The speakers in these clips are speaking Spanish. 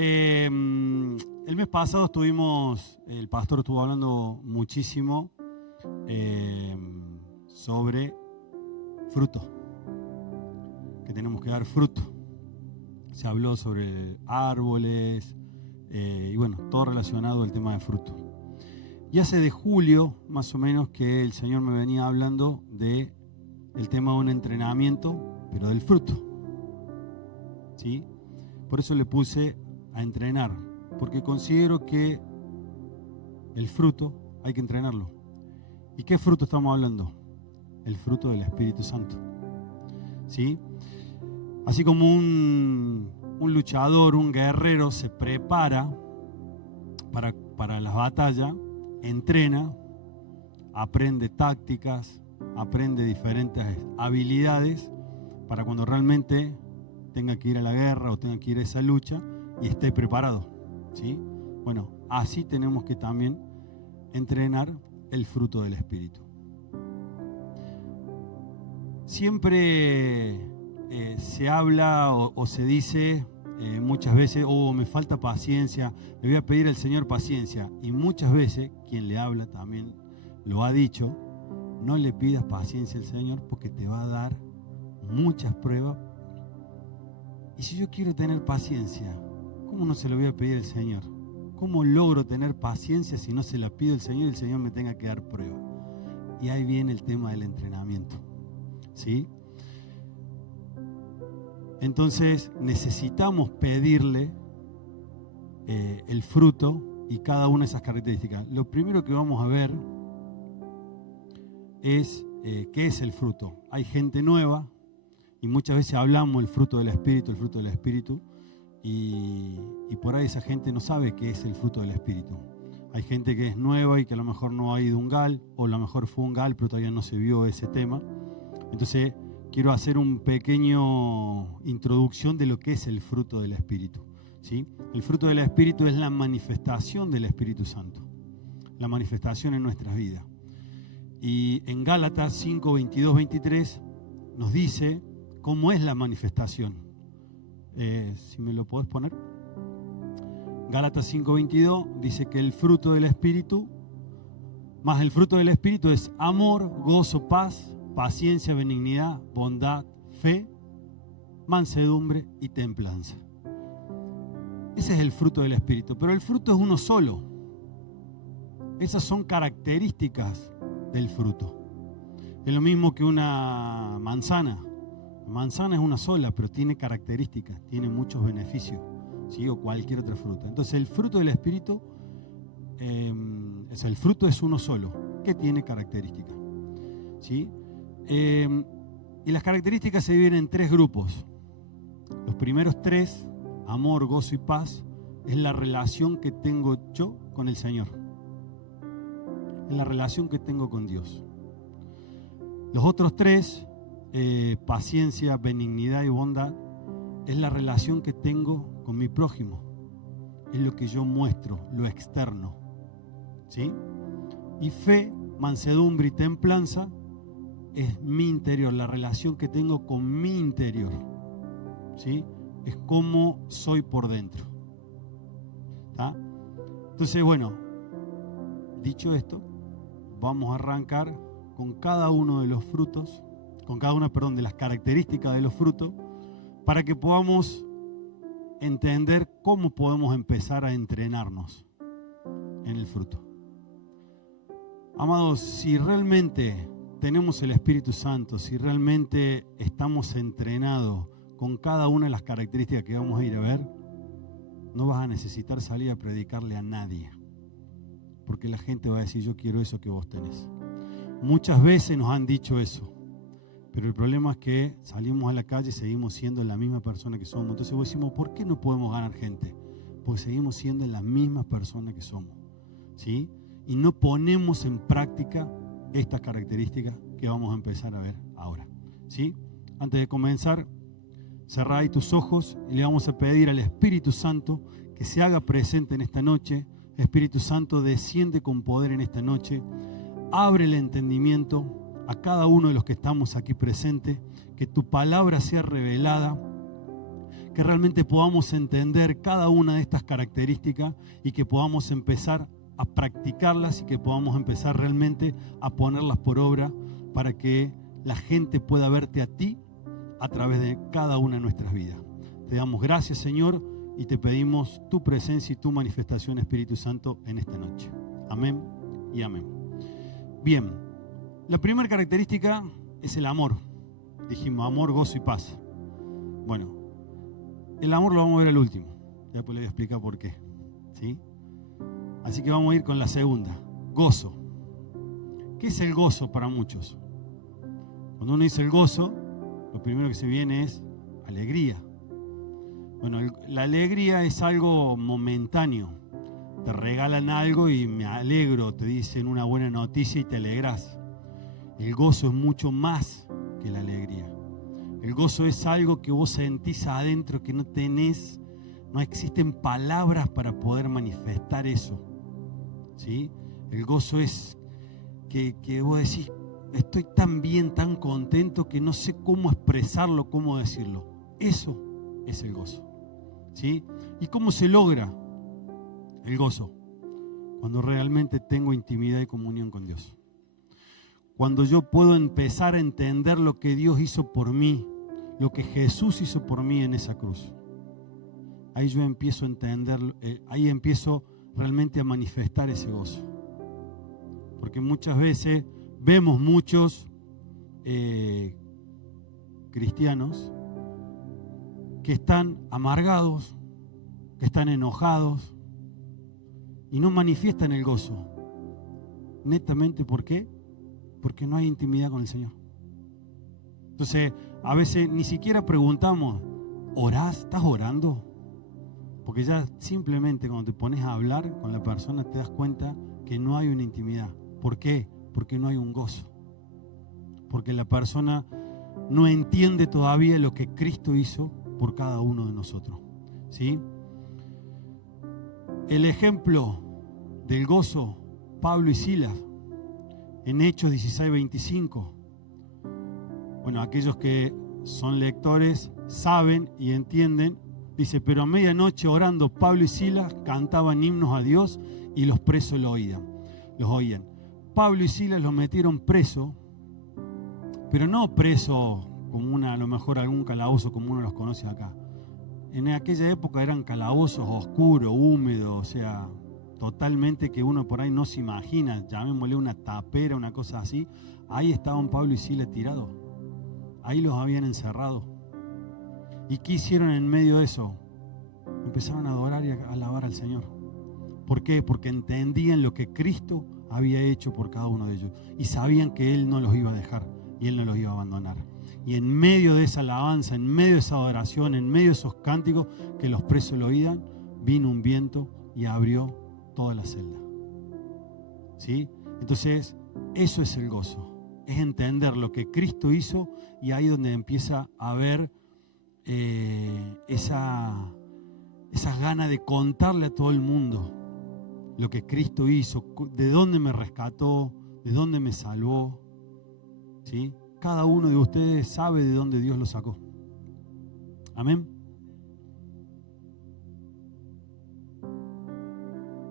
El mes pasado el pastor estuvo hablando muchísimo sobre fruto, que tenemos que dar fruto. Se habló sobre árboles y bueno, todo relacionado al tema de fruto. Y hace de julio, más o menos, que el Señor me venía hablando del tema de un entrenamiento, pero del fruto. ¿Sí? Por eso le puse a entrenar, porque considero que el fruto hay que entrenarlo. ¿Y qué fruto estamos hablando? El fruto del Espíritu Santo. ¿Sí? Así como un luchador, un guerrero se prepara para las batallas, entrena, aprende tácticas, aprende diferentes habilidades para cuando realmente tenga que ir a la guerra o tenga que ir a esa lucha y esté preparado. ¿Sí? Bueno, así tenemos que también entrenar el fruto del Espíritu. Siempre se habla o se dice muchas veces, me falta paciencia, le voy a pedir al Señor paciencia. Y muchas veces quien le habla también lo ha dicho, no le pidas paciencia al Señor porque te va a dar muchas pruebas. Y si yo quiero tener paciencia, ¿cómo no se lo voy a pedir al Señor? ¿Cómo logro tener paciencia si no se la pido al Señor y el Señor me tenga que dar prueba? Y ahí viene el tema del entrenamiento. ¿Sí? Entonces necesitamos pedirle el fruto y cada una de esas características. Lo primero que vamos a ver es qué es el fruto. Hay gente nueva y muchas veces hablamos el fruto del Espíritu, y por ahí esa gente no sabe qué es el fruto del Espíritu. Hay gente que es nueva y que a lo mejor no ha ido a un GAL, o a lo mejor fue un GAL pero todavía no se vio ese tema. Entonces quiero hacer un pequeño introducción de lo que es el fruto del Espíritu. ¿Sí? El fruto del Espíritu es la manifestación del Espíritu Santo, la manifestación en nuestras vidas. Y en Gálatas 5, 22, 23 nos dice cómo es la manifestación. Si me lo podés poner. Gálatas 5, 22 dice que el fruto del Espíritu, más el fruto del Espíritu es amor, gozo, paz, paciencia, benignidad, bondad, fe, mansedumbre y templanza. Ese es el fruto del Espíritu, pero el fruto es uno solo. Esas son características del fruto. Es lo mismo que una manzana. La manzana es una sola, pero tiene características, tiene muchos beneficios, ¿sí? O cualquier otra fruta. Entonces el fruto del Espíritu, el fruto es uno solo, que tiene características, ¿sí? Y las características se dividen en tres grupos. Los primeros tres, amor, gozo y paz, es la relación que tengo yo con el Señor. Es la relación que tengo con Dios. Los otros tres, paciencia, benignidad y bondad, es la relación que tengo con mi prójimo. Es lo que yo muestro, lo externo. ¿Sí? Y fe, mansedumbre y templanza es mi interior, la relación que tengo con mi interior. ¿Sí? Es cómo soy por dentro. ¿Tá? Entonces, bueno, dicho esto, vamos a arrancar con cada uno de los frutos, de las características de los frutos, para que podamos entender cómo podemos empezar a entrenarnos en el fruto. Amados, si realmente tenemos el Espíritu Santo, si realmente estamos entrenados con cada una de las características que vamos a ir a ver, no vas a necesitar salir a predicarle a nadie, porque la gente va a decir: yo quiero eso que vos tenés. Muchas veces nos han dicho eso, pero el problema es que salimos a la calle y seguimos siendo la misma persona que somos. Entonces vos decimos: ¿por qué no podemos ganar gente? Porque seguimos siendo las mismas personas que somos, ¿sí? Y no ponemos en práctica estas características que vamos a empezar a ver ahora, ¿sí? Antes de comenzar, cerrá ahí tus ojos y le vamos a pedir al Espíritu Santo que se haga presente en esta noche. Espíritu Santo, desciende con poder en esta noche. Abre el entendimiento a cada uno de los que estamos aquí presentes. Que tu palabra sea revelada. que realmente podamos entender cada una de estas características y que podamos empezar a practicarlas y que podamos empezar realmente a ponerlas por obra para que la gente pueda verte a ti a través de cada una de nuestras vidas. Te damos gracias, Señor, y te pedimos tu presencia y tu manifestación, Espíritu Santo, en esta noche. Amén y amén. Bien, la primera característica es el amor. Dijimos amor, gozo y paz. Bueno, el amor lo vamos a ver al último. Ya pues le voy a explicar por qué. ¿Sí? Así que vamos a ir con la segunda. Gozo. ¿Qué es el gozo para muchos? Cuando uno dice el gozo, lo primero que se viene es alegría. Bueno, la alegría es algo momentáneo. Te regalan algo y me alegro, te dicen una buena noticia y te alegras. El gozo es mucho más que la alegría. El gozo es algo que vos sentís adentro, que no existen palabras para poder manifestar eso. ¿Sí? El gozo es que vos decís, estoy tan bien, tan contento que no sé cómo expresarlo, cómo decirlo. Eso es el gozo. ¿Sí? ¿Y cómo se logra el gozo? Cuando realmente tengo intimidad y comunión con Dios. Cuando yo puedo empezar a entender lo que Dios hizo por mí, lo que Jesús hizo por mí en esa cruz. Ahí yo empiezo a entender, ahí empiezo realmente a manifestar ese gozo. Porque muchas veces vemos muchos cristianos que están amargados, que están enojados y no manifiestan el gozo. Netamente, ¿por qué? Porque no hay intimidad con el Señor. Entonces, a veces ni siquiera preguntamos, ¿orás? ¿Estás orando? Porque ya simplemente cuando te pones a hablar con la persona te das cuenta que no hay una intimidad. ¿Por qué? Porque no hay un gozo. Porque la persona no entiende todavía lo que Cristo hizo por cada uno de nosotros. ¿Sí? El ejemplo del gozo, Pablo y Silas, en Hechos 16:25. Bueno, aquellos que son lectores saben y entienden. Dice, pero a medianoche orando Pablo y Silas cantaban himnos a Dios y los presos los oían. Pablo y Silas los metieron preso, pero no preso como a lo mejor algún calabozo como uno los conoce acá. En aquella época eran calabozos oscuros, húmedos, o sea, totalmente que uno por ahí no se imagina, llamémosle una tapera, una cosa así. Ahí estaban Pablo y Silas tirados, ahí los habían encerrado. ¿Y qué hicieron en medio de eso? Empezaron a adorar y a alabar al Señor. ¿Por qué? Porque entendían lo que Cristo había hecho por cada uno de ellos y sabían que Él no los iba a dejar y Él no los iba a abandonar. Y en medio de esa alabanza, en medio de esa adoración, en medio de esos cánticos que los presos lo oían, vino un viento y abrió toda la celda. ¿Sí? Entonces, eso es el gozo. Es entender lo que Cristo hizo y ahí donde empieza a haber esas ganas de contarle a todo el mundo lo que Cristo hizo, de dónde me rescató, de dónde me salvó. ¿Sí? Cada uno de ustedes sabe de dónde Dios lo sacó. Amén.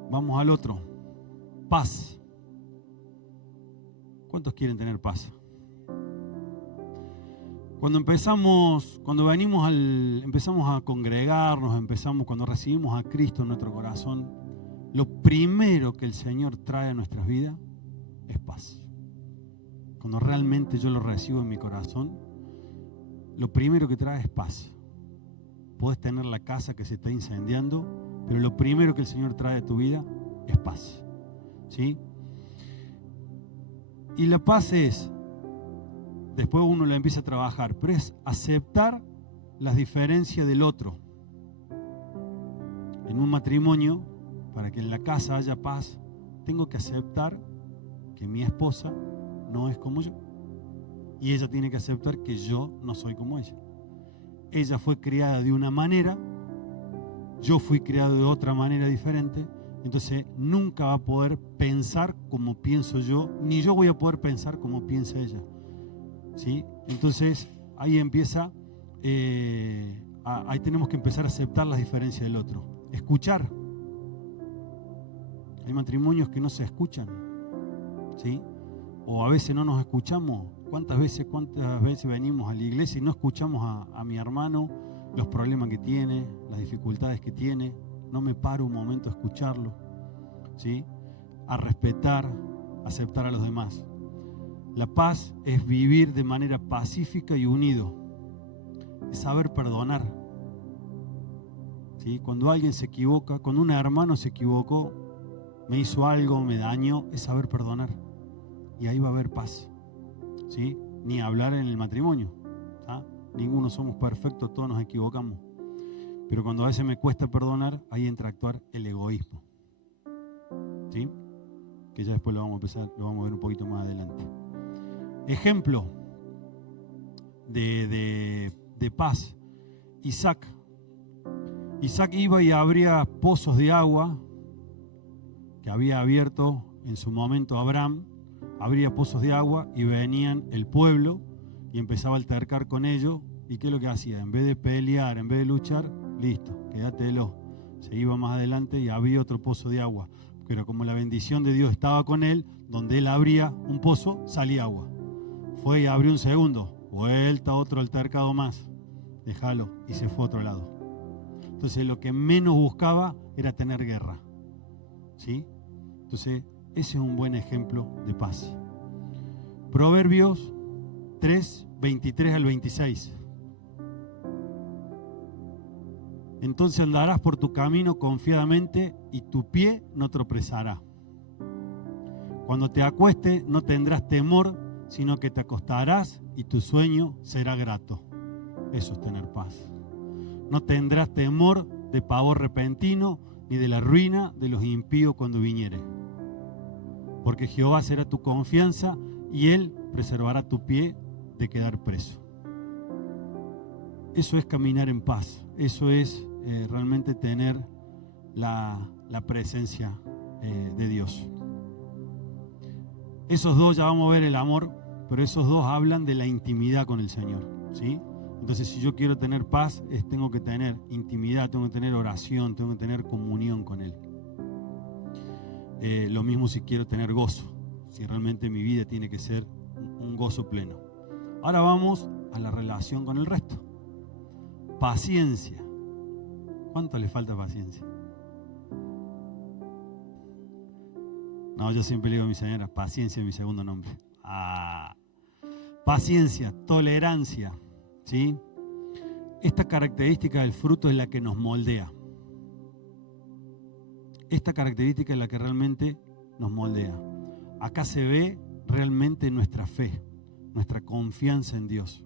Vamos al otro. Paz. ¿Cuántos quieren tener paz? Cuando empezamos a congregarnos, cuando recibimos a Cristo en nuestro corazón, lo primero que el Señor trae a nuestras vidas es paz. Cuando realmente yo lo recibo en mi corazón, lo primero que trae es paz. Puedes tener la casa que se está incendiando, pero lo primero que el Señor trae a tu vida es paz. ¿Sí? Y la paz es, después uno la empieza a trabajar, pero es aceptar las diferencias del otro. En un matrimonio, para que en la casa haya paz, tengo que aceptar que mi esposa no es como yo. Y ella tiene que aceptar que yo no soy como ella. Ella fue criada de una manera, yo fui criado de otra manera diferente, entonces nunca va a poder pensar como pienso yo, ni yo voy a poder pensar como piensa ella. ¿Sí? Entonces ahí empieza ahí tenemos que empezar a aceptar las diferencias del otro. Escuchar. Hay matrimonios que no se escuchan, ¿sí? O a veces no nos escuchamos. ¿Cuántas veces venimos a la iglesia y no escuchamos a mi hermano, los problemas que tiene, las dificultades que tiene? No me paro un momento a escucharlo, ¿sí? A respetar, a aceptar a los demás. La paz es vivir de manera pacífica y unido. Es saber perdonar, ¿sí? Cuando alguien se equivoca, cuando un hermano se equivocó, me hizo algo, me dañó, es saber perdonar. Y ahí va a haber paz, ¿sí? Ni hablar en el matrimonio, ¿tá? Ninguno somos perfectos, todos nos equivocamos. Pero cuando a veces me cuesta perdonar, ahí entra a actuar el egoísmo, ¿sí? Que ya después lo vamos a ver un poquito más adelante. Ejemplo de paz. Isaac iba y abría pozos de agua que había abierto en su momento Abraham. Abría pozos de agua y venían el pueblo y empezaba a altercar con ellos. ¿Y qué es lo que hacía? En vez de pelear, en vez de luchar, listo, quédatelo. Se iba más adelante y había otro pozo de agua. Pero como la bendición de Dios estaba con él, donde él abría un pozo, salía agua. Fue y abrió un segundo, vuelta otro altercado más. Déjalo, y se fue a otro lado. Entonces lo que menos buscaba era tener guerra, ¿sí? Entonces ese es un buen ejemplo de paz. Proverbios 3, 23 al 26. Entonces andarás por tu camino confiadamente y tu pie no tropezará. Cuando te acuestes no tendrás temor, sino que te acostarás y tu sueño será grato. Eso es tener paz. No tendrás temor de pavor repentino, ni de la ruina de los impíos cuando viniere. Porque Jehová será tu confianza y Él preservará tu pie de quedar preso. Eso es caminar en paz. Eso es realmente tener la presencia de Dios. Esos dos, ya vamos a ver el amor, pero esos dos hablan de la intimidad con el Señor, ¿sí? Entonces, si yo quiero tener paz, tengo que tener intimidad, tengo que tener oración, tengo que tener comunión con Él. Lo mismo si quiero tener gozo, si realmente mi vida tiene que ser un gozo pleno. Ahora vamos a la relación con el resto. Paciencia. ¿Cuánto le falta paciencia? No, yo siempre le digo a mi señora, paciencia es mi segundo nombre. Paciencia, tolerancia, ¿sí? Esta característica del fruto es la que nos moldea. Esta característica es la que realmente nos moldea. Acá se ve realmente nuestra fe, nuestra confianza en Dios,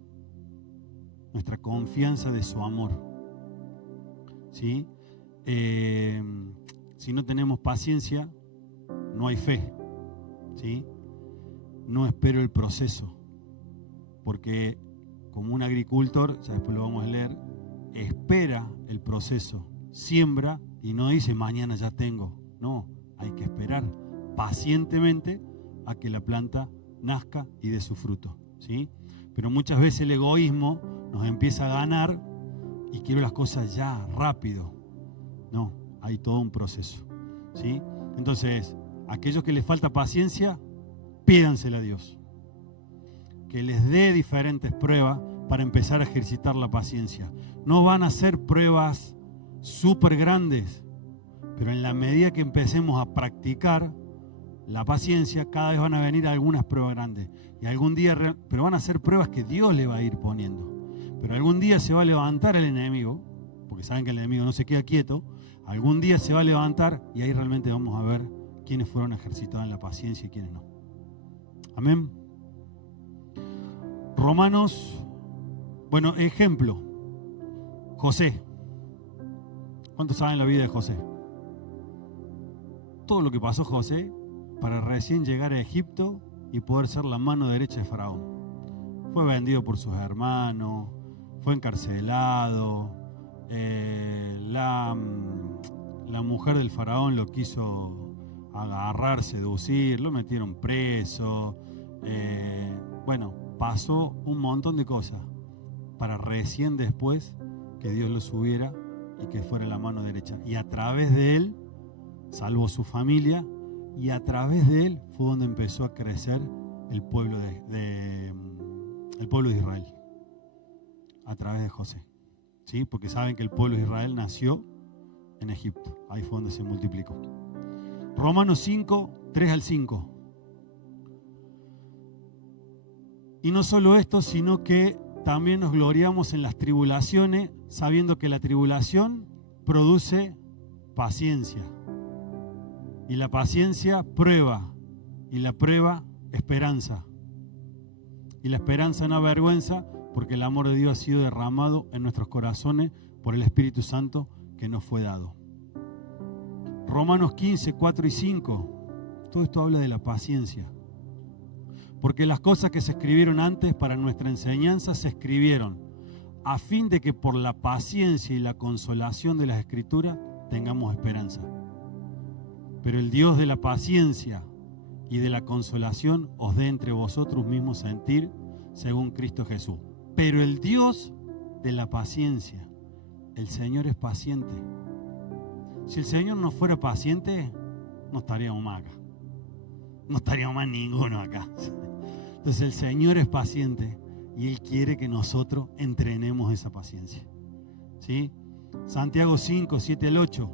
nuestra confianza de su amor, ¿sí? Si no tenemos paciencia, no hay fe, ¿sí? No espero el proceso, porque como un agricultor, ya después lo vamos a leer, espera el proceso, siembra y no dice mañana ya tengo. No, hay que esperar pacientemente a que la planta nazca y dé su fruto, ¿sí? Pero muchas veces el egoísmo nos empieza a ganar y quiero las cosas ya, rápido. No, hay todo un proceso, ¿sí? Entonces, aquellos que les falta paciencia, pídansela a Dios. Que les dé diferentes pruebas para empezar a ejercitar la paciencia. No van a ser pruebas súper grandes, pero en la medida que empecemos a practicar la paciencia, cada vez van a venir algunas pruebas grandes. Y algún día, pero van a ser pruebas que Dios le va a ir poniendo. Pero algún día se va a levantar el enemigo, porque saben que el enemigo no se queda quieto. Algún día se va a levantar y ahí realmente vamos a ver quiénes fueron ejercitados en la paciencia y quiénes no. Amén. Romanos, bueno, ejemplo, José. ¿Cuántos saben la vida de José? Todo lo que pasó José para recién llegar a Egipto y poder ser la mano derecha de Faraón. Fue vendido por sus hermanos, fue encarcelado, la mujer del Faraón lo quiso agarrar, seducir, lo metieron preso. Bueno, pasó un montón de cosas para recién después que Dios lo subiera y que fuera la mano derecha. Y a través de él salvó su familia, y a través de él fue donde empezó a crecer el pueblo de Israel, a través de José. ¿Sí? Porque saben que el pueblo de Israel nació en Egipto. Ahí fue donde se multiplicó. Romanos 5, 3 al 5. Y no solo esto, sino que también nos gloriamos en las tribulaciones, sabiendo que la tribulación produce paciencia. Y la paciencia, prueba. Y la prueba, esperanza. Y la esperanza no avergüenza, porque el amor de Dios ha sido derramado en nuestros corazones por el Espíritu Santo que nos fue dado. Romanos 15, 4 y 5. Todo esto habla de la paciencia. Porque las cosas que se escribieron antes para nuestra enseñanza se escribieron a fin de que por la paciencia y la consolación de las Escrituras tengamos esperanza. Pero el Dios de la paciencia y de la consolación os dé entre vosotros mismos sentir según Cristo Jesús. Pero el Dios de la paciencia, el Señor es paciente. Si el Señor no fuera paciente, no estaríamos más acá. No estaríamos más ninguno acá. Entonces el Señor es paciente y Él quiere que nosotros entrenemos esa paciencia. ¿Sí? Santiago 5, 7 al 8.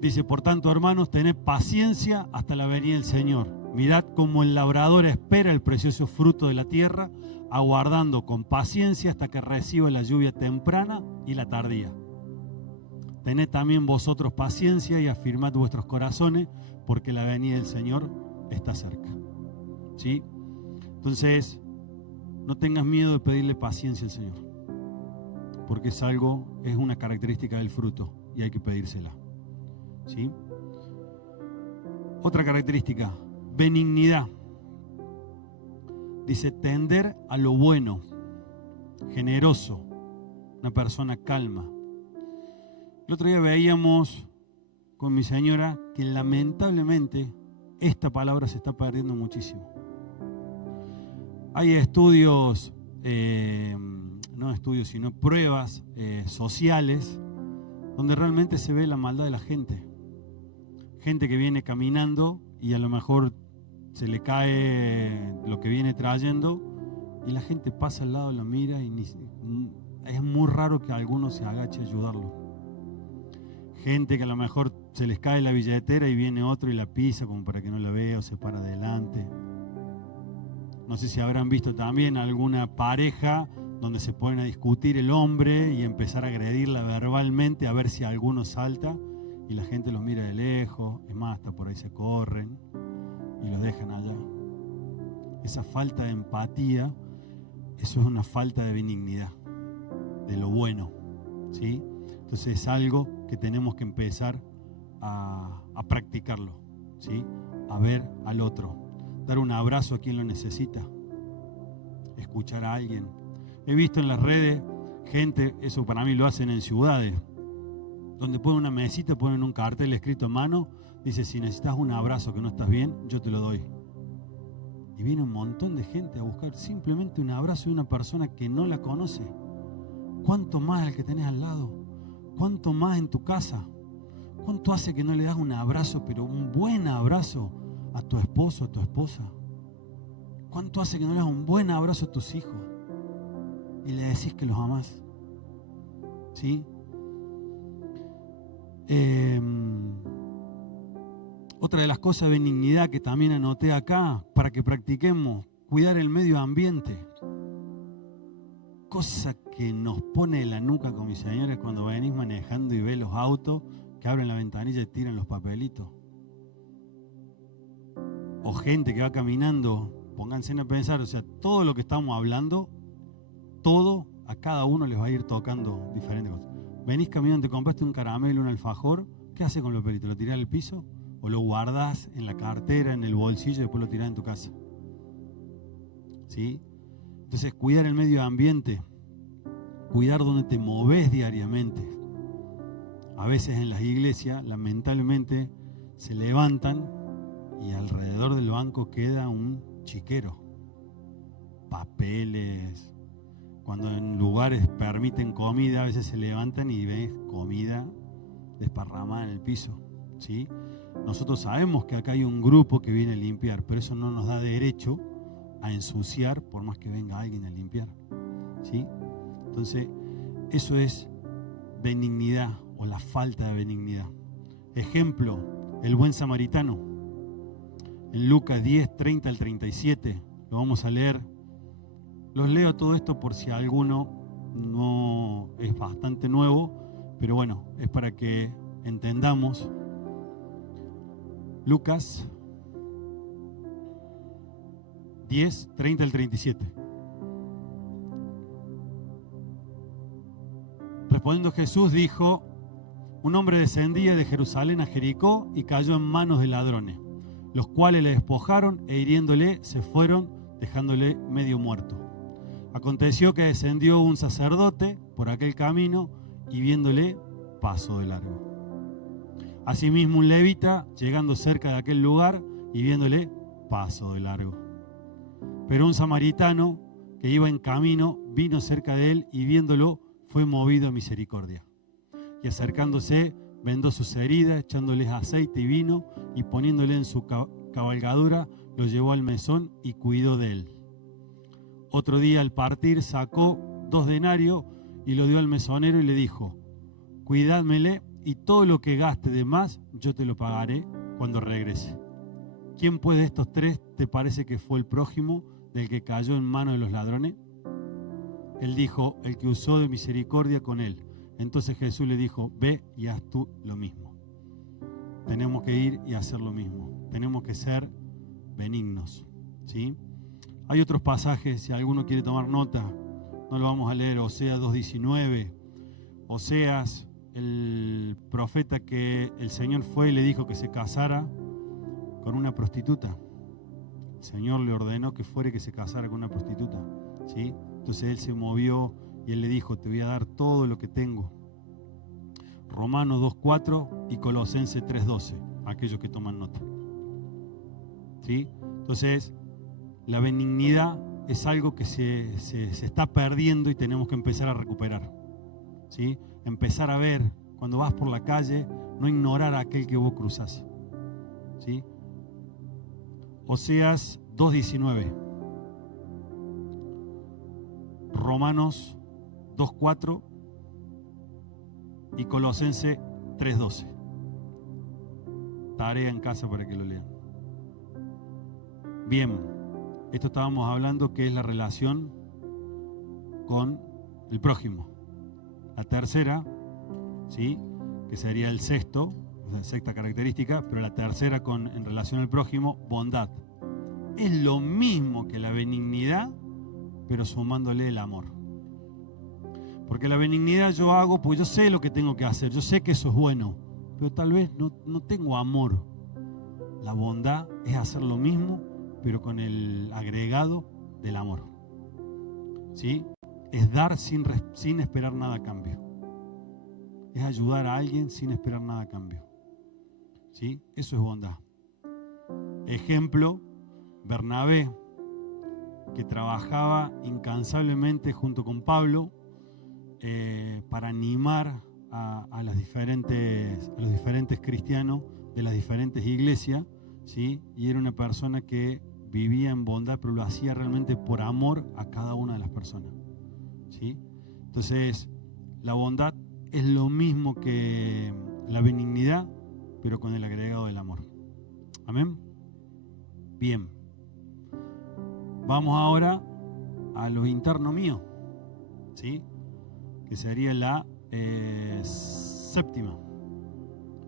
Dice, por tanto, hermanos, tened paciencia hasta la venida del Señor. Mirad cómo el labrador espera el precioso fruto de la tierra, aguardando con paciencia hasta que reciba la lluvia temprana y la tardía. Tened también vosotros paciencia y afirmad vuestros corazones, porque la venida del Señor está cerca. ¿Sí? Entonces, no tengas miedo de pedirle paciencia al Señor, porque es una característica del fruto y hay que pedírsela. ¿Sí? Otra característica, benignidad. Dice, tender a lo bueno, generoso, una persona calma. El otro día veíamos con mi señora que lamentablemente esta palabra se está perdiendo muchísimo. Hay estudios, no estudios, sino pruebas sociales donde realmente se ve la maldad de la gente. Gente que viene caminando y a lo mejor se le cae lo que viene trayendo y la gente pasa al lado, lo mira y es muy raro que alguno se agache a ayudarlo. Gente que a lo mejor se les cae la billetera y viene otro y la pisa como para que no la vea o se para adelante. No sé si habrán visto también alguna pareja donde se ponen a discutir el hombre y empezar a agredirla verbalmente a ver si alguno salta y la gente los mira de lejos, es más, hasta por ahí se corren y los dejan allá. Esa falta de empatía, eso es una falta de benignidad, de lo bueno, ¿sí? Entonces es algo que tenemos que empezar a practicarlo, ¿sí? A ver al otro, dar un abrazo a quien lo necesita, escuchar a alguien. He visto en las redes gente, eso para mí lo hacen en ciudades, donde ponen una mesita, ponen un cartel escrito a mano, dice, si necesitas un abrazo que no estás bien, yo te lo doy. Y viene un montón de gente a buscar simplemente un abrazo de una persona que no la conoce. ¿Cuánto más al que tenés al lado? ¿Cuánto más en tu casa? ¿Cuánto hace que no le das un abrazo, pero un buen abrazo a tu esposo, a tu esposa? ¿Cuánto hace que no le das un buen abrazo a tus hijos y le decís que los amás? ¿Sí? Otra de las cosas de benignidad que también anoté acá para que practiquemos, cuidar el medio ambiente. Cosa que nos pone en la nuca con mis señores cuando venís manejando y ves los autos que abren la ventanilla y tiran los papelitos. O gente que va caminando, pónganse a pensar, o sea, todo lo que estamos hablando, todo a cada uno les va a ir tocando diferentes cosas. Venís caminando, te compraste un caramelo, un alfajor, ¿qué haces con los papelitos? ¿Lo tirás al piso? ¿O lo guardás en la cartera, en el bolsillo y después lo tirás en tu casa? ¿Sí? Entonces, cuidar el medio ambiente, cuidar donde te moves diariamente. A veces en las iglesias, lamentablemente, se levantan y alrededor del banco queda un chiquero. Papeles, cuando en lugares permiten comida, a veces se levantan y ves comida desparramada en el piso, ¿sí? Nosotros sabemos que acá hay un grupo que viene a limpiar, pero eso no nos da derecho a ensuciar por más que venga alguien a limpiar, ¿sí? Entonces, eso es benignidad o la falta de benignidad. Ejemplo, el buen samaritano. En Lucas 10, 30 al 37, lo vamos a leer. Los leo todo esto por si alguno no es bastante nuevo, pero bueno, es para que entendamos. Lucas 10, 30 al 37. Respondiendo Jesús dijo: un hombre descendía de Jerusalén a Jericó y cayó en manos de ladrones, los cuales le despojaron e hiriéndole se fueron, dejándole medio muerto. Aconteció que descendió un sacerdote por aquel camino y viéndole pasó de largo. Asimismo un levita, llegando cerca de aquel lugar y viéndole pasó de largo. Pero un samaritano que iba en camino vino cerca de él y viéndolo fue movido a misericordia. Y acercándose, vendó sus heridas, echándoles aceite y vino, y poniéndole en su cabalgadura, lo llevó al mesón y cuidó de él. Otro día al partir sacó 2 denarios y lo dio al mesonero y le dijo: cuidádmele y todo lo que gaste de más yo te lo pagaré cuando regrese. ¿Quién pues de estos 3 te parece que fue el prójimo del que cayó en manos de los ladrones? Él dijo: el que usó de misericordia con él. Entonces Jesús le dijo: ve y haz tú lo mismo. Tenemos que ir y hacer lo mismo. Tenemos que ser benignos, ¿sí? Hay otros pasajes, si alguno quiere tomar nota, no lo vamos a leer. Oseas 2:19. Oseas, el profeta que el Señor fue y le dijo que se casara con una prostituta. El Señor le ordenó que fuera y que se casara con una prostituta, ¿sí? Entonces él se movió y él le dijo: te voy a dar todo lo que tengo. Romanos 2:4 y Colosenses 3:12, aquellos que toman nota, ¿sí? Entonces, la benignidad es algo que se está perdiendo y tenemos que empezar a recuperar, ¿sí? Empezar a ver, cuando vas por la calle, no ignorar a aquel que vos cruzás, ¿sí? Oseas 2:19. Romanos 2:4 y Colosenses 3:12. Tarea en casa para que lo lean. Bien, esto estábamos hablando que es la relación con el prójimo. La tercera, ¿sí?, que sería el sexto, la sexta característica, pero la tercera en relación al prójimo, bondad. Es lo mismo que la benignidad, pero sumándole el amor. Porque la benignidad yo hago porque yo sé lo que tengo que hacer, yo sé que eso es bueno, pero tal vez no tengo amor. La bondad es hacer lo mismo, pero con el agregado del amor, ¿sí? Es dar sin esperar nada a cambio. Es ayudar a alguien sin esperar nada a cambio, ¿sí? Eso es bondad. Ejemplo, Bernabé, que trabajaba incansablemente junto con Pablo para animar a los diferentes cristianos de las diferentes iglesias, ¿sí? Y era una persona que vivía en bondad, pero lo hacía realmente por amor a cada una de las personas, ¿sí? Entonces, la bondad es lo mismo que la benignidad, pero con el agregado del amor. ¿Amén? Bien. Vamos ahora a lo interno mío, ¿sí? Que sería la séptima.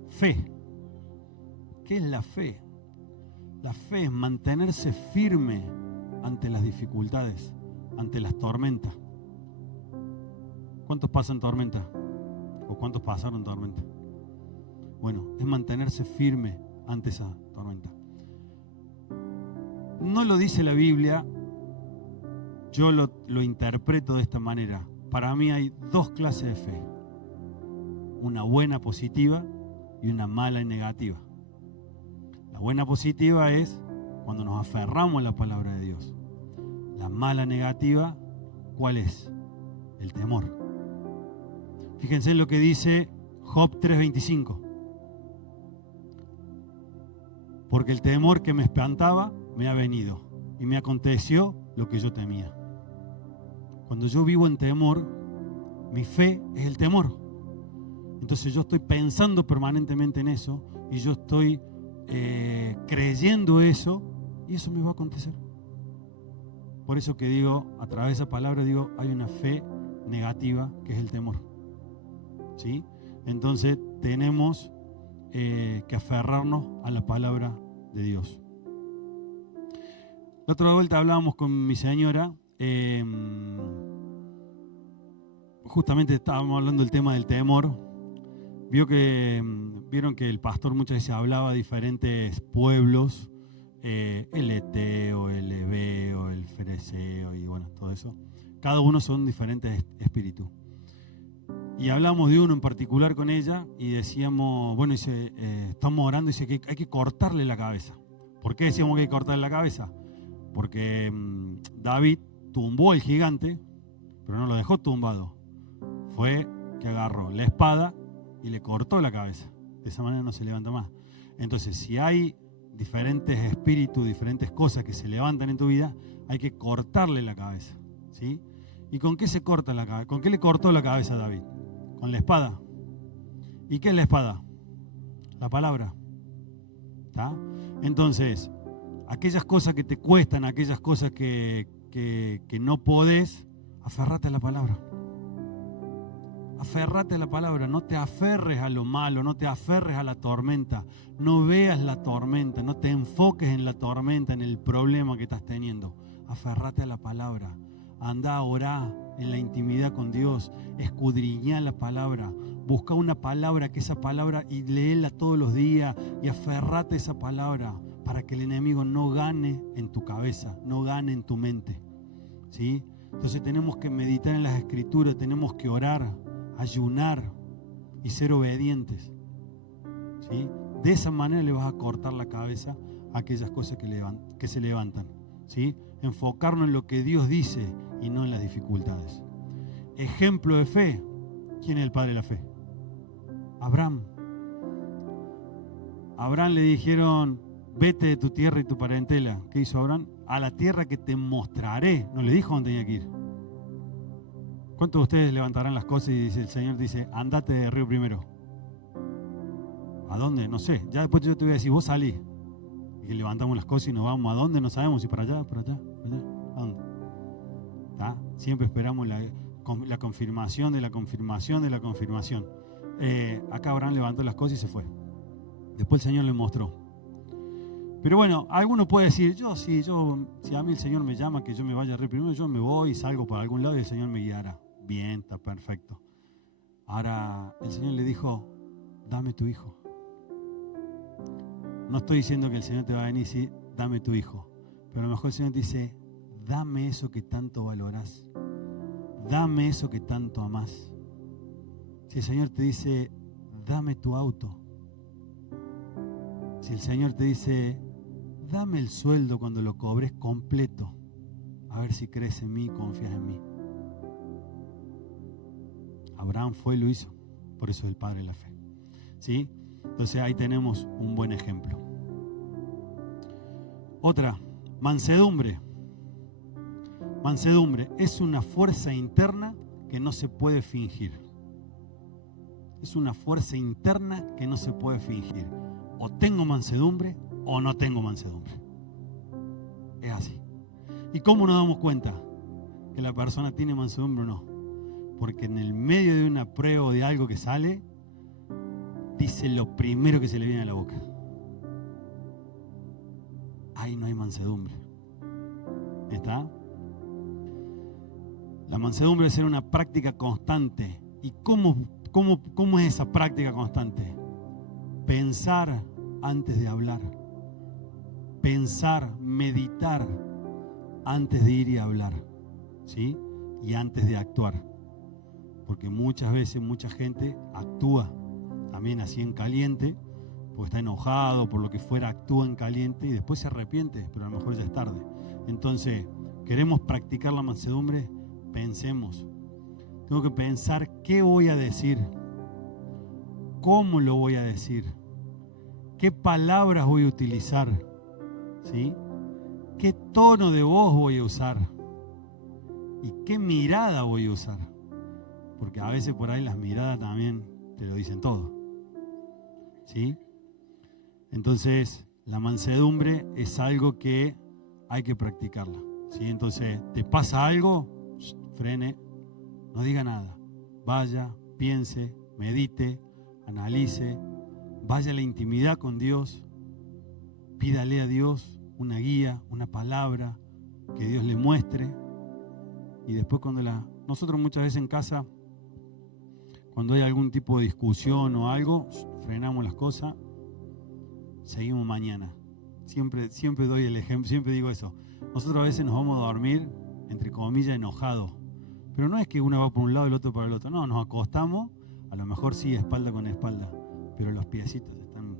Fe. ¿Qué es la fe? La fe es mantenerse firme ante las dificultades, ante las tormentas. ¿Cuántos pasan tormenta? ¿O cuántos pasaron tormenta? Bueno, es mantenerse firme ante esa tormenta. No lo dice la Biblia, yo lo interpreto de esta manera. Para mí hay 2 clases de fe. Una buena positiva y una mala y negativa. La buena positiva es cuando nos aferramos a la palabra de Dios. La mala negativa, ¿cuál es? El temor. Fíjense en lo que dice Job 3:25. Porque el temor que me espantaba me ha venido y me aconteció lo que yo temía. Cuando yo vivo en temor, mi fe es el temor. Entonces yo estoy pensando permanentemente en eso y yo estoy creyendo eso y eso me va a acontecer. Por eso que digo, a través de esa palabra digo, hay una fe negativa que es el temor. ¿Sí? Entonces tenemos que aferrarnos a la palabra de Dios. La otra vuelta hablábamos con mi señora, justamente estábamos hablando del tema del temor. Vieron que el pastor muchas veces hablaba de diferentes pueblos, el eteo, el ebeo, el fereceo y bueno, todo eso. Cada uno son diferentes espíritus. Y hablamos de uno en particular con ella y decíamos, bueno, estamos orando y dice que hay que cortarle la cabeza. ¿Por qué decíamos que hay que cortarle la cabeza? Porque David tumbó al gigante, pero no lo dejó tumbado. Fue que agarró la espada y le cortó la cabeza. De esa manera no se levanta más. Entonces, si hay diferentes espíritus, diferentes cosas que se levantan en tu vida, hay que cortarle la cabeza. ¿Sí? ¿Y con qué se corta la cabeza? ¿Con qué le cortó la cabeza a David? Con la espada. ¿Y qué es la espada? La palabra. ¿Está? Entonces, aquellas cosas que te cuestan, aquellas cosas que no podés, aferrate a la palabra. Aferrate a la palabra, no te aferres a lo malo, no te aferres a la tormenta, no veas la tormenta, no te enfoques en la tormenta, en el problema que estás teniendo. Aferrate a la palabra. Anda a orar en la intimidad con Dios, escudriñá la palabra, busca una palabra, que esa palabra, y léela todos los días y aferrate a esa palabra para que el enemigo no gane en tu cabeza, no gane en tu mente. ¿Sí? Entonces tenemos que meditar en las Escrituras, tenemos que orar, ayunar y ser obedientes. ¿Sí? De esa manera le vas a cortar la cabeza a aquellas cosas que se levantan. ¿Sí? Enfocarnos en lo que Dios dice y no en las dificultades. Ejemplo de fe. ¿Quién es el padre de la fe? Abraham. A Abraham le dijeron, vete de tu tierra y tu parentela. ¿Qué hizo Abraham? A la tierra que te mostraré. No le dijo dónde tenía que ir. ¿Cuántos de ustedes levantarán las cosas y el Señor dice, andate de río primero? ¿A dónde? No sé. Ya después yo te voy a decir, vos salí. Y que levantamos las cosas y nos vamos. ¿A dónde? No sabemos si para allá, para allá, para allá. ¿A dónde? ¿Tá? Siempre esperamos la confirmación de la confirmación de la confirmación. Acá Abraham levantó las cosas y se fue. Después el Señor le mostró. Pero bueno, alguno puede decir, si a mí el Señor me llama que yo me vaya a río primero, yo me voy y salgo para algún lado y el Señor me guiará. Bien, está perfecto. Ahora el Señor le dijo, dame tu hijo. No estoy diciendo que el Señor te va a venir y decir, dame tu hijo. Pero a lo mejor el Señor te dice, dame eso que tanto valorás. Dame eso que tanto amás. Si el Señor te dice, dame tu auto. Si el Señor te dice, dame el sueldo cuando lo cobres completo. A ver si crees en mí y confías en mí. Abraham fue y lo hizo. Por eso es el padre de la fe. ¿Sí? Entonces ahí tenemos un buen ejemplo. Otra, mansedumbre. Mansedumbre es una fuerza interna que no se puede fingir. Es una fuerza interna que no se puede fingir. O tengo mansedumbre o no tengo mansedumbre. Es así. ¿Y cómo nos damos cuenta que la persona tiene mansedumbre o no? Porque en el medio de una prueba o de algo que sale, dice lo primero que se le viene a la boca. Ahí no hay mansedumbre. ¿Está? La mansedumbre es ser una práctica constante. ¿Y cómo es esa práctica constante? Pensar antes de hablar. Pensar, meditar antes de ir y hablar. ¿Sí? Y antes de actuar. Porque muchas veces mucha gente actúa también así en caliente, porque está enojado, por lo que fuera, actúa en caliente y después se arrepiente, pero a lo mejor ya es tarde. Entonces, ¿queremos practicar la mansedumbre? Pensemos, Tengo que pensar qué voy a decir, cómo lo voy a decir, qué palabras voy a utilizar, ¿sí? ¿Qué tono de voz voy a usar? ¿Y qué mirada voy a usar? Porque a veces por ahí las miradas también te lo dicen todo, ¿sí? Entonces, la mansedumbre es algo que hay que practicarla, ¿sí? Entonces, ¿te pasa algo? Frene, no diga nada. Vaya, piense, medite, analice, vaya a la intimidad con Dios, pídale a Dios una guía, una palabra que Dios le muestre. Y después nosotros muchas veces en casa, cuando hay algún tipo de discusión o algo, frenamos las cosas, seguimos mañana. Siempre doy el ejemplo, siempre digo eso. Nosotros a veces nos vamos a dormir, entre comillas, enojados. Pero no es que uno va por un lado y el otro para el otro. No, nos acostamos, a lo mejor sí, espalda con espalda, pero los piecitos están...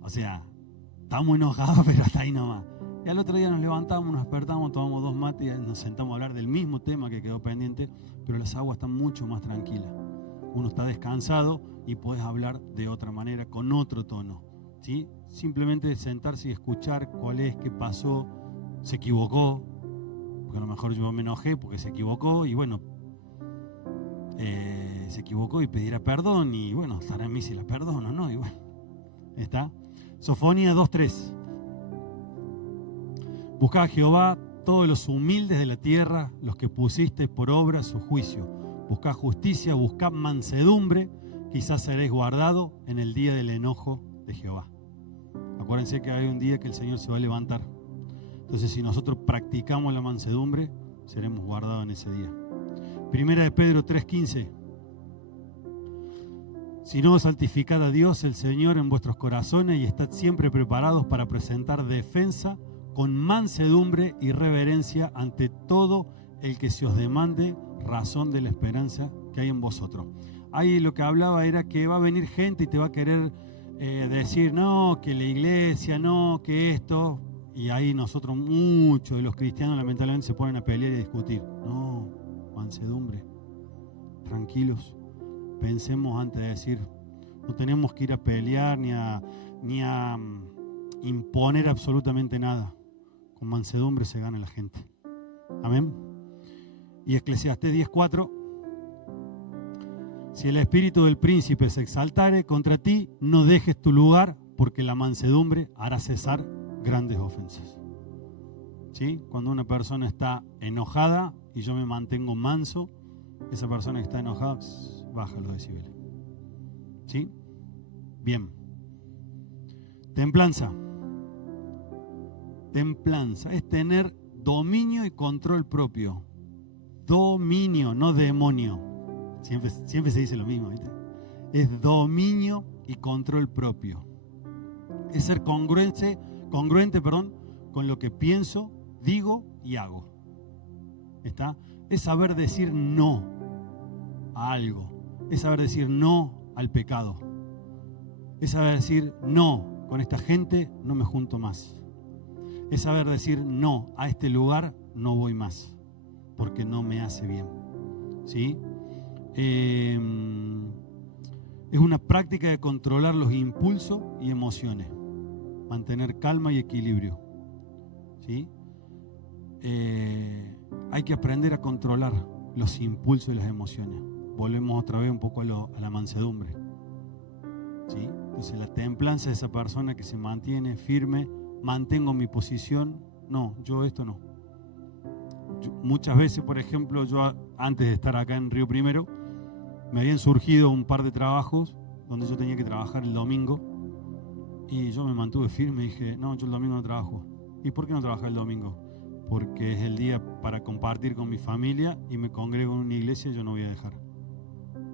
O sea, estamos enojados, pero hasta ahí nomás. Y al otro día nos levantamos, nos despertamos, tomamos 2 mates y nos sentamos a hablar del mismo tema que quedó pendiente, pero las aguas están mucho más tranquilas. Uno está descansado y puedes hablar de otra manera, con otro tono, ¿sí? Simplemente sentarse y escuchar cuál es, qué pasó, se equivocó, porque a lo mejor yo me enojé porque se equivocó y bueno, se equivocó y pedirá perdón y bueno, estará en mí si la perdono, ¿no? Y bueno, ¿está? Sofonías 2:3. Buscad a Jehová todos los humildes de la tierra, los que pusiste por obra su juicio. Buscad justicia, buscad mansedumbre, quizás seréis guardados en el día del enojo de Jehová. Acuérdense que hay un día que el Señor se va a levantar. Entonces, si nosotros practicamos la mansedumbre, seremos guardados en ese día. Primera de Pedro 3:15. Si no, santificad a Dios el Señor en vuestros corazones y estad siempre preparados para presentar defensa con mansedumbre y reverencia ante todo el que se os demande razón de la esperanza que hay en vosotros. Ahí lo que hablaba era que va a venir gente y te va a querer decir, no, que la iglesia, no, que esto. Y ahí nosotros, muchos de los cristianos lamentablemente se ponen a pelear y a discutir. No, mansedumbre, tranquilos, pensemos antes de decir. No tenemos que ir a pelear ni a imponer absolutamente nada. Con mansedumbre se gana la gente. Amén. Y Eclesiastés 10:4. Si el espíritu del príncipe se exaltare contra ti, no dejes tu lugar, porque la mansedumbre hará cesar grandes ofensas. ¿Sí? Cuando una persona está enojada y yo me mantengo manso, esa persona que está enojada, baja los decibeles. ¿Sí? Bien. Templanza. Templanza es tener dominio y control propio. Dominio, no demonio. Siempre se dice lo mismo, ¿viste? Es dominio y control propio. Es ser congruente, con lo que pienso, digo y hago. ¿Está? Es saber decir no a algo. Es saber decir no al pecado. Es saber decir no, con esta gente no me junto más. Es saber decir no, a este lugar no voy más, porque no me hace bien. ¿Sí? Es una práctica de controlar los impulsos y emociones, mantener calma y equilibrio. ¿Sí? Hay que aprender a controlar los impulsos y las emociones. Volvemos otra vez un poco a la mansedumbre. ¿Sí? Entonces la templanza es esa persona que se mantiene firme, mantengo mi posición, no, yo esto no. Muchas veces, por ejemplo, yo antes de estar acá en Río Primero, me habían surgido un par de trabajos donde yo tenía que trabajar el domingo y yo me mantuve firme y dije, no, yo el domingo no trabajo. ¿Y por qué no trabajar el domingo? Porque es el día para compartir con mi familia y me congrego en una iglesia y yo no voy a dejar.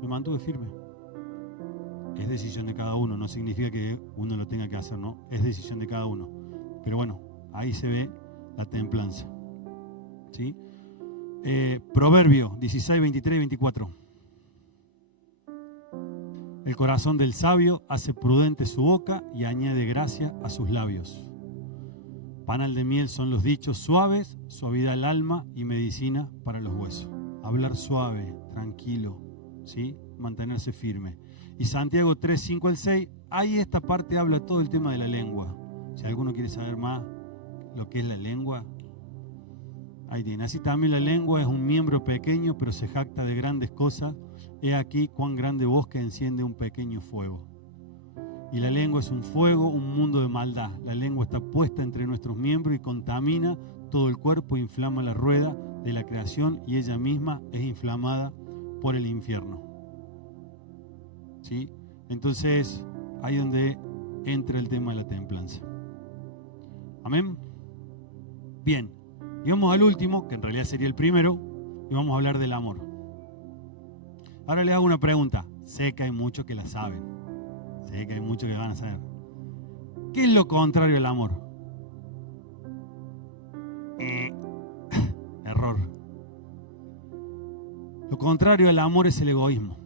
Me mantuve firme. Es decisión de cada uno, no significa que uno lo tenga que hacer, ¿no? Es decisión de cada uno. Pero bueno, ahí se ve la templanza. ¿Sí? Proverbio 16, 23 y 24. El corazón del sabio hace prudente su boca y añade gracia a sus labios. Panal de miel son los dichos suaves, suavidad al alma y medicina para los huesos. hablar suave, tranquilo, ¿sí? Mantenerse firme. Y Santiago 3, 5 al 6, ahí esta parte habla todo el tema de la lengua. Si alguno quiere saber más lo que es la lengua, ahí tiene. Así también la lengua es un miembro pequeño, pero se jacta de grandes cosas. He aquí cuán grande bosque enciende un pequeño fuego. Y la lengua es un fuego, un mundo de maldad. La lengua está puesta entre nuestros miembros y contamina todo el cuerpo, inflama la rueda de la creación y ella misma es inflamada por el infierno. ¿Sí? Entonces, ahí donde entra el tema de la templanza. Amén. Bien, y vamos al último, que en realidad sería el primero, y vamos a hablar del amor. Ahora les hago una pregunta. Sé que hay muchos que la saben. Sé que hay muchos que van a saber. ¿Qué es lo contrario al amor? Error. Lo contrario al amor es el egoísmo.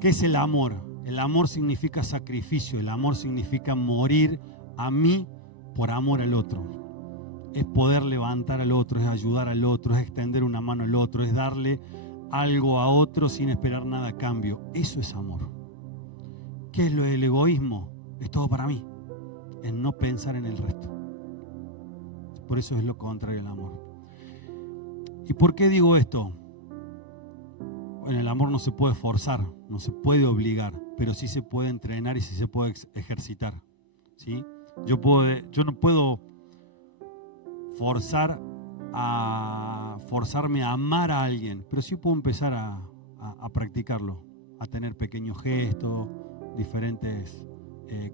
¿Qué es el amor? El amor significa sacrificio. El amor significa morir a mí por amor al otro. Es poder levantar al otro, es ayudar al otro, es extender una mano al otro, es darle algo a otro sin esperar nada a cambio. Eso es amor. ¿Qué es lo del egoísmo? Es todo para mí. Es no pensar en el resto. Por eso es lo contrario al amor. ¿Y por qué digo esto? Bueno, el amor no se puede forzar, no se puede obligar, pero sí se puede entrenar y sí se puede ejercitar. ¿Sí? Yo no puedo forzarme a amar a alguien, pero sí puedo empezar a practicarlo, a tener pequeños gestos, diferentes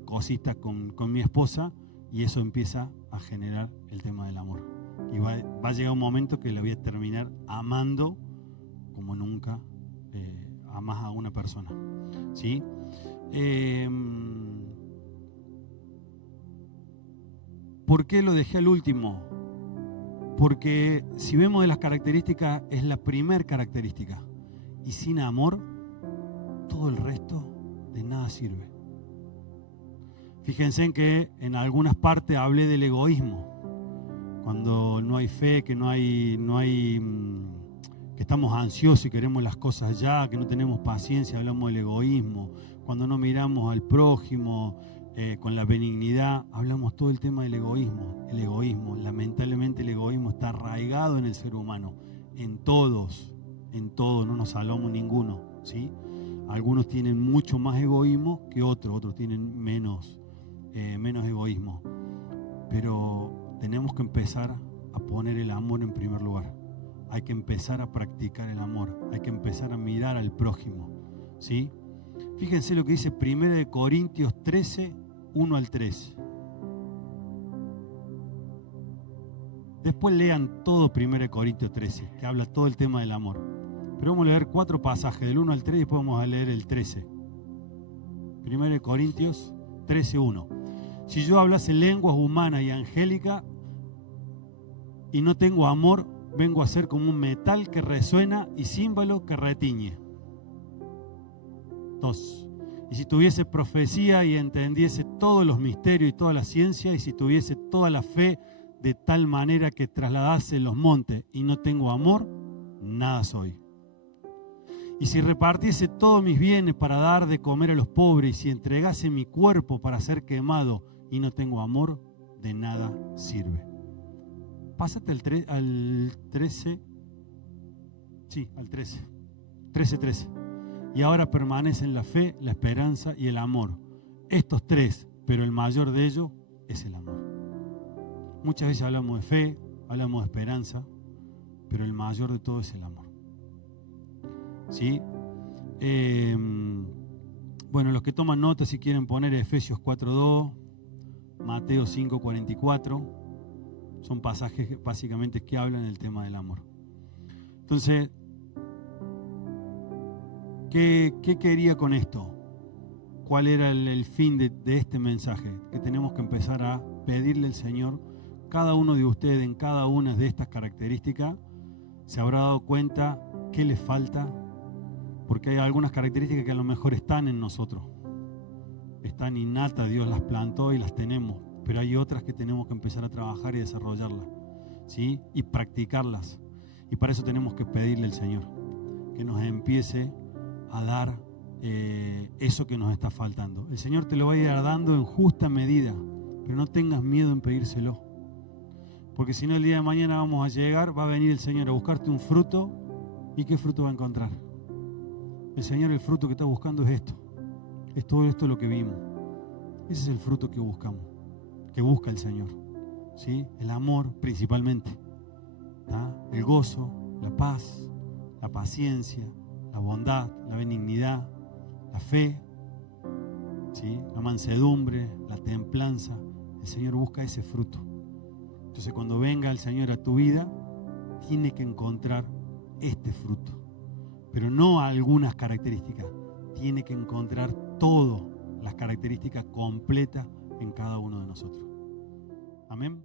cositas con mi esposa, y eso empieza a generar el tema del amor. Y va a llegar un momento que la voy a terminar amando como nunca amas a una persona. ¿Sí? ¿Por qué lo dejé al último? Porque si vemos de las características, es la primer característica. Y sin amor, todo el resto de nada sirve. Fíjense en que en algunas partes hablé del egoísmo. Cuando no hay fe, que que estamos ansiosos y queremos las cosas ya, que no tenemos paciencia, hablamos del egoísmo. Cuando no miramos al prójimo con la benignidad, hablamos todo el tema del egoísmo. El egoísmo, lamentablemente el egoísmo está arraigado en el ser humano, en todos, no nos salvamos ninguno, ¿sí? Algunos tienen mucho más egoísmo que otros tienen menos egoísmo. Pero tenemos que empezar a poner el amor en primer lugar. Hay que empezar a practicar el amor. Hay que empezar a mirar al prójimo, ¿sí? Fíjense lo que dice 1 Corintios 13, 1 al 3. Después lean todo 1 Corintios 13, que habla todo el tema del amor. Pero vamos a leer 4 pasajes, del 1 al 3, y después vamos a leer el 13. 1 Corintios 13, 1. Si yo hablase lenguas humanas y angélicas y no tengo amor, vengo a ser como un metal que resuena y címbalo que retiñe. 2. Y si tuviese profecía y entendiese todos los misterios y toda la ciencia, y si tuviese toda la fe de tal manera que trasladase los montes y no tengo amor, nada soy. Y si repartiese todos mis bienes para dar de comer a los pobres, y si entregase mi cuerpo para ser quemado y no tengo amor, de nada sirve. Pásate al 13. Sí, al 13. 13. Y ahora permanecen la fe, la esperanza y el amor. Estos 3, pero el mayor de ellos es el amor. Muchas veces hablamos de fe, hablamos de esperanza, pero el mayor de todo es el amor. ¿Sí? Bueno, los que toman nota, si quieren poner Efesios 4:2, Mateo 5:44, son pasajes básicamente que hablan del tema del amor. Entonces, ¿qué quería con esto? ¿Cuál era el fin de este mensaje? Que tenemos que empezar a pedirle al Señor, cada uno de ustedes en cada una de estas características se habrá dado cuenta qué le falta, porque hay algunas características que a lo mejor están en nosotros, están innatas, Dios las plantó y las tenemos, pero hay otras que tenemos que empezar a trabajar y desarrollarlas, ¿sí? Y practicarlas. Y para eso tenemos que pedirle al Señor que nos empiece a dar eso que nos está faltando. El Señor te lo va a ir dando en justa medida, pero no tengas miedo en pedírselo. Porque si no, el día de mañana vamos a llegar, va a venir el Señor a buscarte un fruto. ¿Y qué fruto va a encontrar? El Señor, el fruto que está buscando es esto. Es todo esto lo que vimos. Ese es el fruto que buscamos, que busca el Señor. ¿Sí? El amor principalmente. ¿Tá? El gozo, la paz, la paciencia, la bondad, la benignidad, la fe, ¿sí? La mansedumbre, la templanza. El Señor busca ese fruto. Entonces cuando venga el Señor a tu vida, tiene que encontrar este fruto. Pero no algunas características. Tiene que encontrar todas las características completas en cada uno de nosotros. Amén.